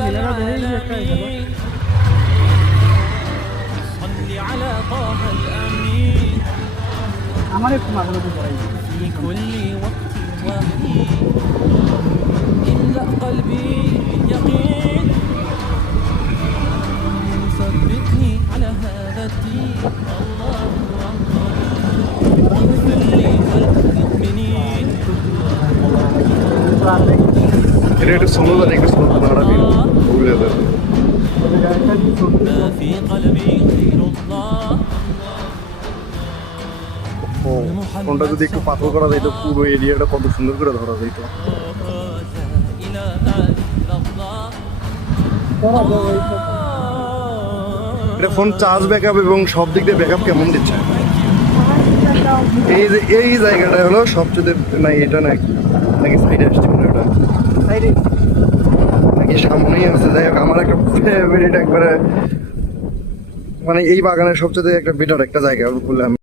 العالمين صل على طه الأمين في كل وقت وحين املأ قلبي باليقين ثبتني على هذا الدين الله أكبر واغفر لي وللمؤمنين এটা একটু স্লো জানি একটু স্লো দাঁড়াবি ভুলে যাবে ما في قلبي غير الله ফোনটা যদি একটু পাতল করা যাইতো পুরো এরিয়াটা কত সুন্দর করে ধরা যাইতো لا إله إلا الله এটা ফোন চার্জ ব্যাকআপ এবং সব দিক দিয়ে ব্যাকআপ কেমন দিচ্ছে এই যে এই জায়গাটা হলো সবচেয়ে না এটা নাকি নাকি সাইডে আসছে মনে হয় ওটা নাকি সামনেই আছে যাই হোক আমার একটা ফেভারিট একবারে মানে এই বাগানের সবচেয়ে একটা বেটার একটা জায়গা বলে আমি